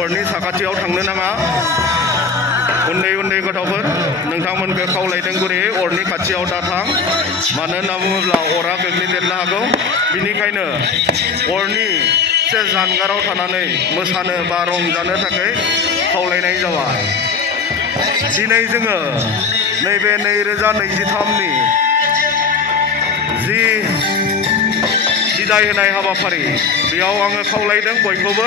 अरनि साखाथियाव थांनो नाङा उन्दै उन्दै गथ'फोर नोंथांमोनखौ खावलायदों गुरै अरनि खाथियाव दाथां मानो होनना बुङोब्ला अरा गोग्लैदेरनो हागौ बिनिखायनो अरनि एसे जानगाराव थानानै मोसानो बा रंजानो थाखाय खावलायनाय जाबाय दिनै जोङो नैबे 2023नि जि बिदाय होनाय हाबाफारि बेयाव आङो खावलायदों बयखौबो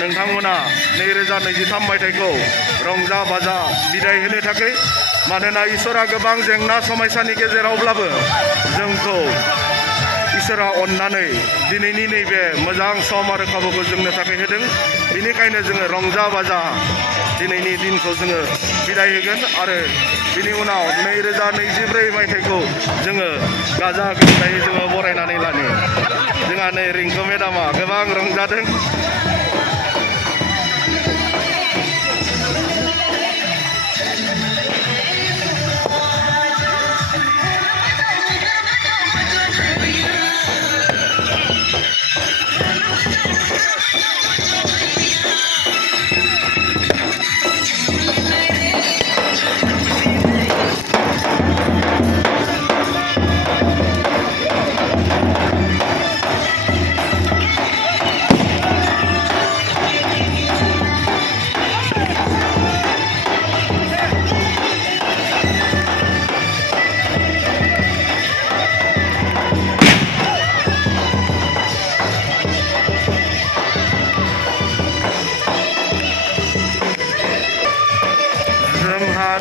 नोंथांमोना 2023 मायथाइखौ रंजा बाजा बिदाय होनो थाखाय मानोना इसोरा गोबां जेंना समस्यानि गेजेरावब्लाबो जोंखौ इसोरा अननानै दिनैनि नैबे मोजां सम आरो खाबुखौ जोंनो थाखाय होदों बेनिखायनो जोङो रंजा बाजा दिनैनि दिनखौ जोङो बिदाय होगोन आरो बिनि उनाव 2024 मायथाइखौ जोङो गाजा गोमजायै जोङो बरायनानै लानो जोंहा नै रिंकु मेदामा गोबां रंजादों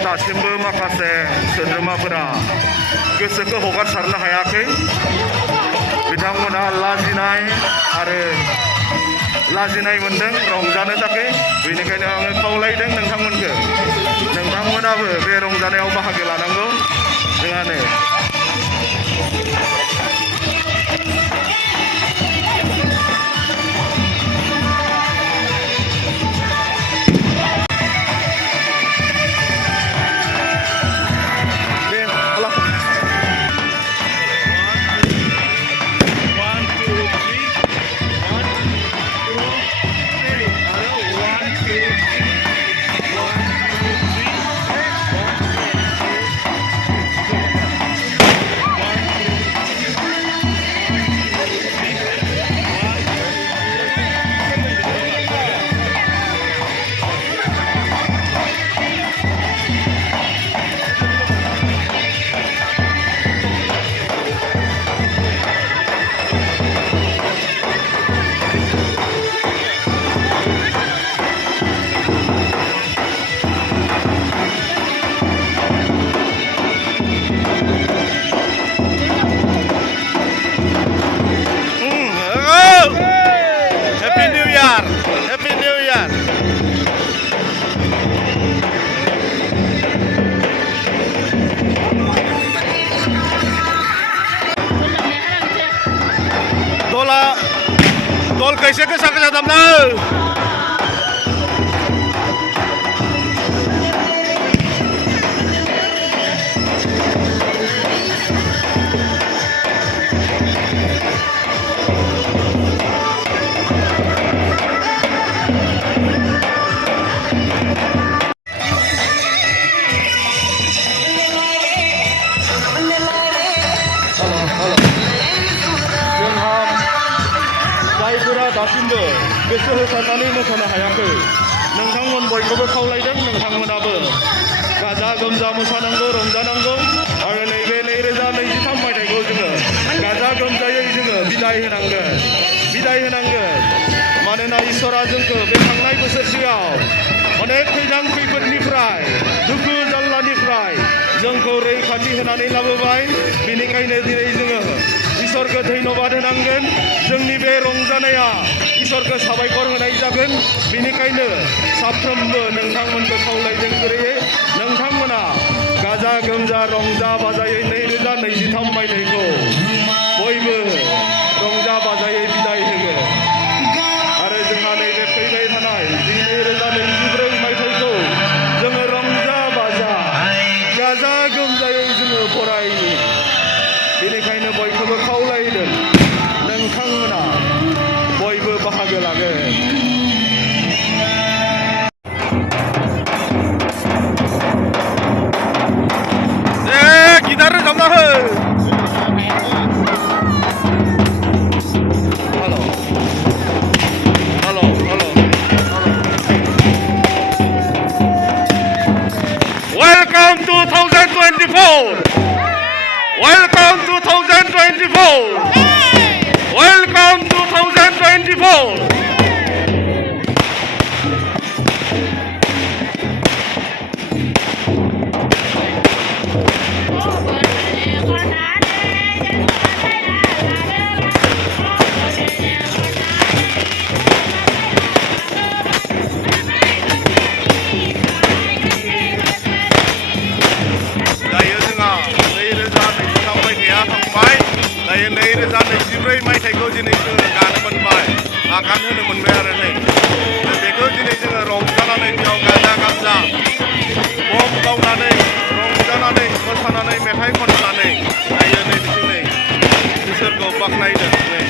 दासिमबो माखासे सोद्रोमाफोरा गोसोखौ हगारसारनो हायाखै बिथांमोना लाजिनाय मोनदों रंजानो थाखाय बेनिखायनो आङो खावलायदों नोंथांमोनाबो बे रंजानायाव बाहागो लानांगौ जोंहानो Tol कैसे कैसा के जाता ना दासिमबो गोसो होसारनानै मोसानो हायाखै नोंथांमोन बयखौबो खावलायदों नोंथांमोनाबो गाजा गोमजा मोसानांगौ रंजानांगौ आरो नैबे 2023 मायथाइखौ जोङो गाजा गोमजायै जोङो बिदाय होनांगोन मानोना इसोरा जोंखौ बे थांनाय बोसोरसेयाव अनेक खैदां खैफोदनिफ्राय दुखु जाल्लानिफ्राय जोंखौ रैखाथि होनानै लाबोबाय बेनिखायनो दिनै जोङो इसोरखौ धन्यबाद होनांगोन जोंनि बे रंजानाया इसोरखौ साबायखर होनाय जागोन बेनिखायनो साफ्रोमबो नोंथांमोनखौ खावलायदों गुरैयै नोंथांमोना गाजा गोमजा रंजा बाजायै 2023 मायथाइखौ बयबो रंजा बाजायै बिदाय होगोन आरो जोंहा नैबे फैबाय थानाय 2024 मायथाइखौ जोङो रंजा बाजा गाजा गोमजायै जोङो बरायनि बेनिखायनो बयखौबो खावलायदों नोंथांमोना बयबो बाहागो लागोन रोजाबना हो hello hello hello welcome 2024 welcome 2024 welcome 2024 मायथाइखौ दिनै जोङो गानो मोनबाय आगान होनो मोनबाय आरो नै बेखौ दिनै जोङो रंजानानै बेयाव गाजा गामजा बम गावनानै रंजानानै मोसानानै मेथाइ खननानै दायो नै दिनै इसोरखौ बाख्नायदों नै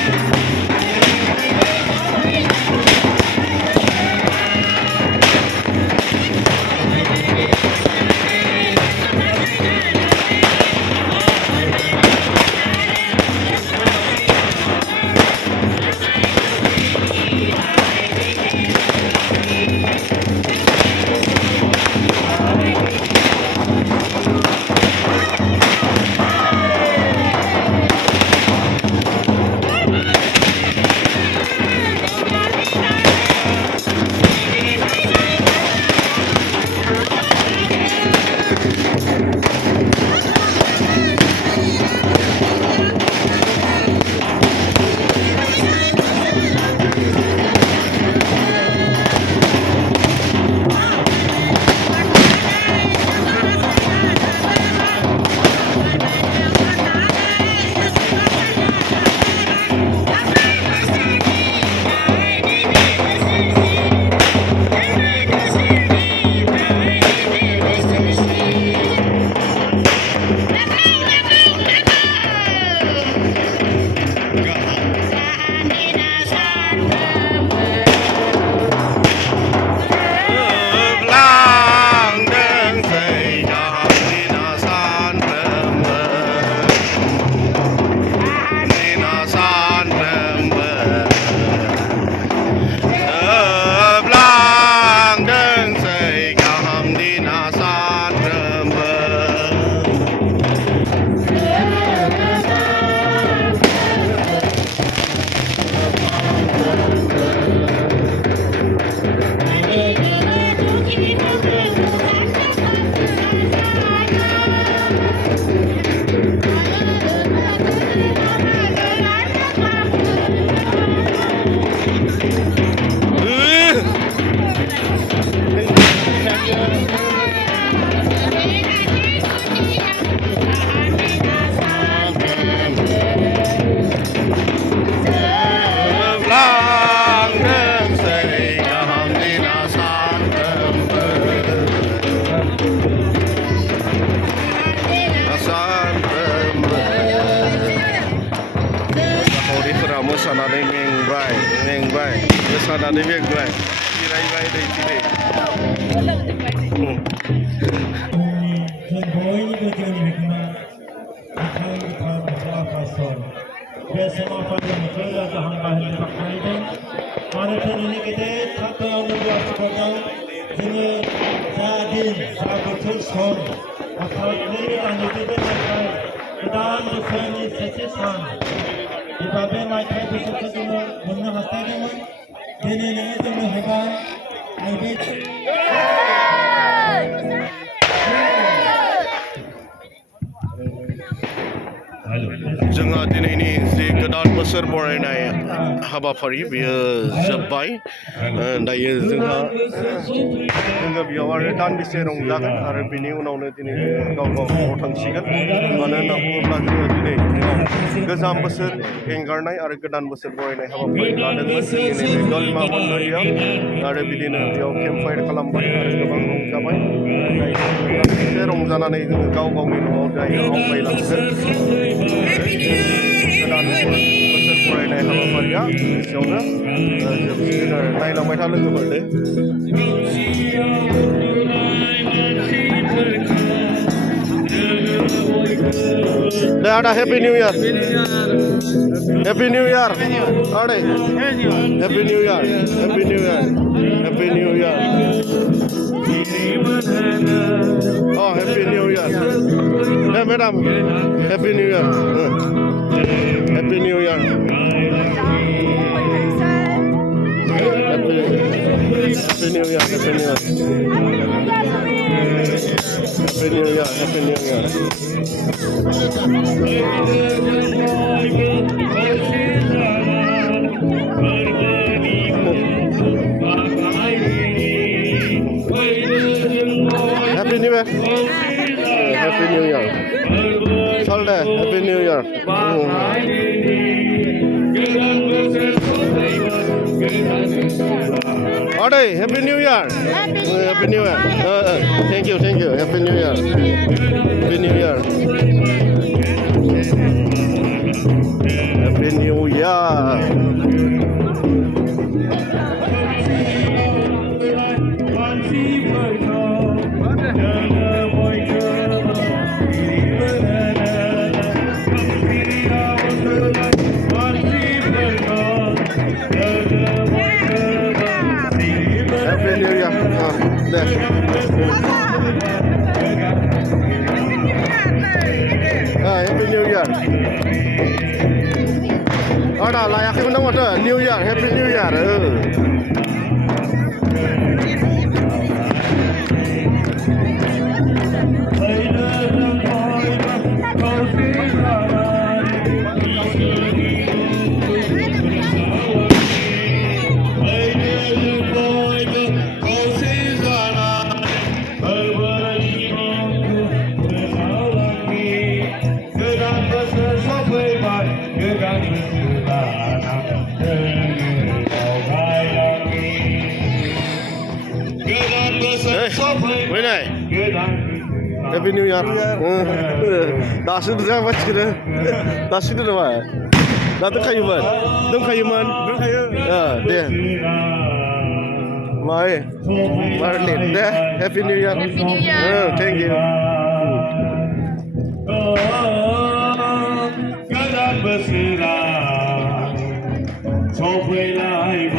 मोसानानै मेंबाय मोसानानै मेंबाय जिरायबाय दै दिनै जों बयनिबो जोंनि बिगोमा गोथां पास्टर बे समाव फालिनायखौ गाहाम बाहायनो बाख्नायदों मानो दिनैनि गेदेर थाखोआवनो लाथिख'आव जोङो जा दिन जा बोथोर सम अर्थात 2024 गोदान बोसोरनि सेथि सान एबा बे मायथाइ बोसोरखौ जोङो मोननो हास्थायदोंमोन दिनै नोङो जोंनो होबाय आरो बे जोंहा दिनैनि जि गोदान बोसोर बरायनाय हाबाफारि बेयो जोब्बाय दायो जोङो बेयाव आरो दान्दिसे रंजागोन आरो बिनि उनावनो दिनै गाव न'आव थांसिगोन मानो होनना बुङोब्ला जोङो दिनै गोजाम बोसोर एंगारनाय आरो गोदान बोसोर बरायनाय हाबाफारि लादोंमोन जोंनि नैबे गलमा मण्डलियाव आरो बिदिनो बेयाव केम्प फायार खालामबाय आरो गोबां रंजाबाय दान्दिसे रंजानानै जोङो गाव गावनि न'आव दायो आवगायलांगोन गोदान बोसोर बरायनाय हाबाफारिया एसेयावनो जोबसिगोन आरो नायलांबाय था लोगोफोर दे Dah ada Happy New Year. Happy New Year. Ada. Happy New Year. Happy New Year. Happy New Year. Oh, Happy New Year. Hey, madam. Happy New Year. Happy New Year. Happy New Year. Happy New Year. Happy New Year. Happy New Year. Happy New Year. Happy New Year. Solde, Happy New Year. Ade, Happy New Year. Happy New Year. Thank you, thank you. Happy New Year. Happy New Year. Happy New Year. Happy New Year. Happy New Year. Ada layak itu nang ada New Year, Happy New Year. Bwswr Happy New Year. Dah sudah apa sih? Dah sudah apa? Dah tu kayu man, dong kayu man. Deh. Mai, Marlin. Deh. Happy New Year. Thank you. Gwdan Bwswr Borainai,